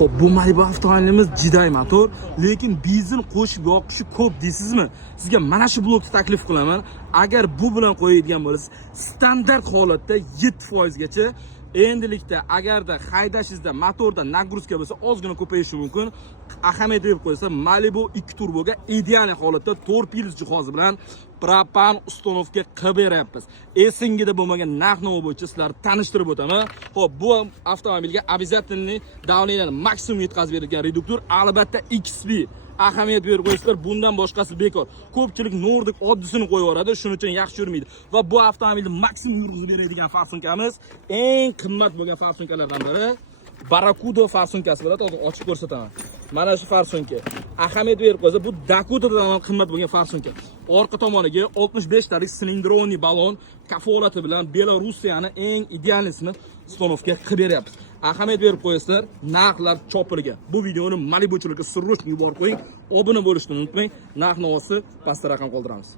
Xo'p, bu Malibu avtomobilimiz jiday motor, lekin benzin qo'shib yoqishi ko'p deysizmi? Sizga mana shu blokni taklif qilaman. Agar bu bilan qo'yadigan bo'lsangiz, standart holatda 7% gacha. Endilikda agarda haydashingizda motorda nagruzka bo'lsa, ozgina ko'payishi mumkin. Ahamiyat berib qo'ysa, Malibu 2 turboga ideal holatda 4 pils jihozi bilan propan uстановка qilib beryapmiz. Esingizda bo'lmagan narx-navo bo'yicha sizlarni tanishtirib o'taman. Xo'p, bu avtomobilga обязательный давлениeni maksimum yetkazib beradigan reduktor, albatta XP. Ahamiyat berib qo'ysizlar, bundan boshqasi bekor. Ko'pchilik Nordic oddisini qo'yib yuboradi, shuning uchun yaxshi yurmaydi. Va bu avtomobilni maksimum yurg'izib beradigan farsunkamiz eng qimmat bo'lgan farsunkalardan biri Barakudo farsunkasi bo'ladi. Hozir ochib ko'rsataman. Mana shu farsunka. Ahamiyat berib qo'ysa, bu Dakotadan ham qimmat bo'lgan farsunka. Orqa tomoniga 65 talik silindroniy balon kafolati bilan Belarusiyani eng idealnisini uстановка qilib beryapmiz. Ahamiyat berib qo'yasizlar, narxlar chopilgan. Bu videoni Malibuchilarga sirrochni yuborib qo'ying. Obuna bo'lishni unutmang. Narx-navosi pastda raqam qoldiramiz.